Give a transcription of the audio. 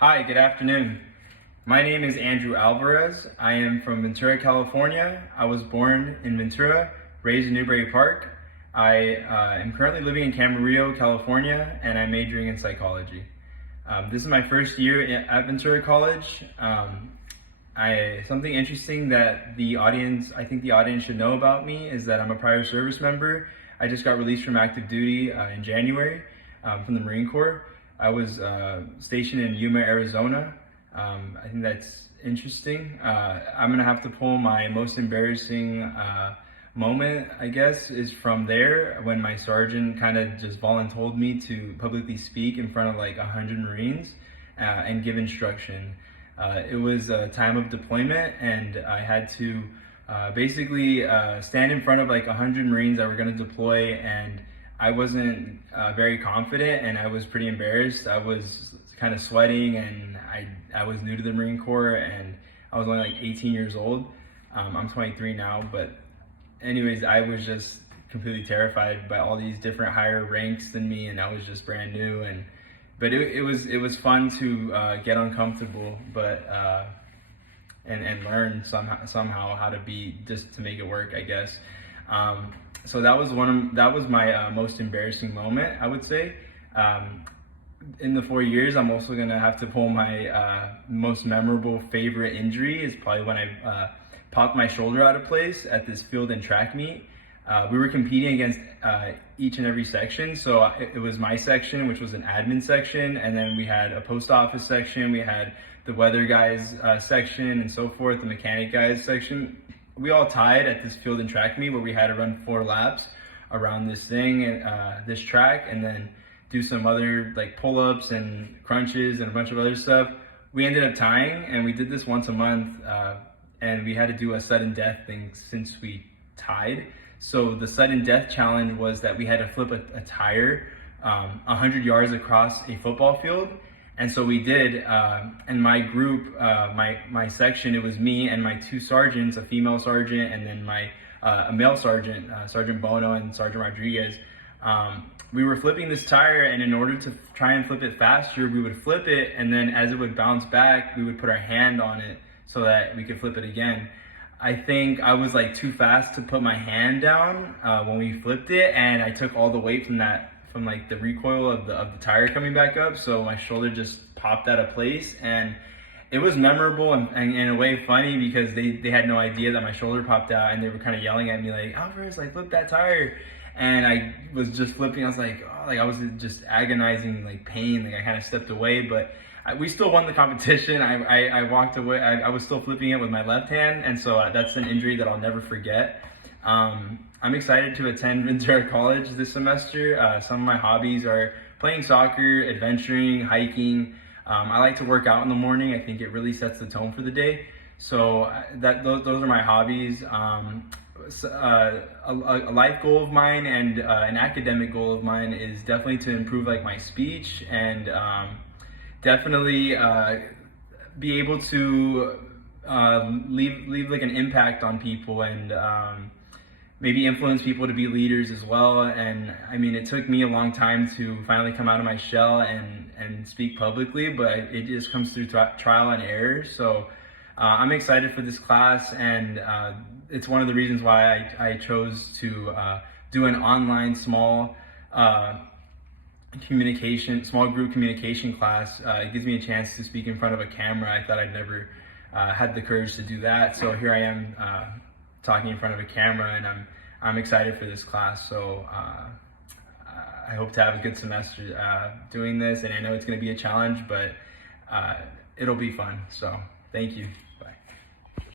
Hi, good afternoon. My name is Andrew Alvarez. I am from Ventura, California. I was born in Ventura, raised in Newbury Park. I am currently living in Camarillo, California, and I'm majoring in psychology. This is my first year at Ventura College. Something interesting that I think the audience should know about me is that I'm a prior service member. I just got released from active duty in January from the Marine Corps. I was stationed in Yuma, Arizona. I think that's interesting. I'm gonna have to pull my most embarrassing moment, I guess, is from there when my sergeant kind of just voluntold me to publicly speak in front of like 100 Marines and give instruction. It was a time of deployment, and I had to basically stand in front of like 100 Marines that were gonna deploy, and I wasn't very confident, and I was pretty embarrassed. I was kind of sweating, and I was new to the Marine Corps, and I was only like 18 years old. I'm 23 now, but anyways, I was just completely terrified by all these different higher ranks than me, and I was just brand new. But it was fun to get uncomfortable, but and learn somehow how to be, just to make it work, I guess. So that was my most embarrassing moment, I would say. In the 4 years, I'm also gonna have to pull my most memorable favorite injury is probably when I popped my shoulder out of place at this field and track meet. We were competing against each and every section. So it was my section, which was an admin section, and then we had a post office section, we had the weather guys section, and so forth, the mechanic guys section. We all tied at this field and track meet where we had to run 4 laps around this thing and this track, and then do some other like pull-ups and crunches and a bunch of other stuff. We ended up tying, and we did this once a month, and we had to do a sudden death thing since we tied. So the sudden death challenge was that we had to flip a tire 100 yards across a football field. And so we did, and my group, my section, it was me and my 2 sergeants, a female sergeant, and then a male sergeant, Sergeant Bono and Sergeant Rodriguez. We were flipping this tire, and in order to try and flip it faster, we would flip it, and then as it would bounce back, we would put our hand on it so that we could flip it again. I think I was like too fast to put my hand down when we flipped it, and I took all the weight from like the recoil of the tire coming back up, so my shoulder just popped out of place. And it was memorable and in a way funny because they had no idea that my shoulder popped out, and they were kind of yelling at me like, "Alvarez, like flip that tire." And I was just flipping. I was like, oh, like I was just agonizing like pain. Like I kind of stepped away, but we still won the competition. I walked away. I was still flipping it with my left hand, and so that's an injury that I'll never forget. I'm excited to attend Ventura College this semester. Some of my hobbies are playing soccer, adventuring, hiking. I like to work out in the morning. I think it really sets the tone for the day. So those are my hobbies. A life goal of mine and an academic goal of mine is definitely to improve like my speech, and definitely be able to leave like an impact on people, and maybe influence people to be leaders as well. And I mean, it took me a long time to finally come out of my shell and speak publicly, but it just comes through trial and error. So I'm excited for this class, and it's one of the reasons why I chose to do an online small group communication class. It gives me a chance to speak in front of a camera. I thought I'd never had the courage to do that. So here I am talking in front of a camera, and I'm excited for this class. So I hope to have a good semester doing this, and I know it's going to be a challenge, but it'll be fun. So thank you.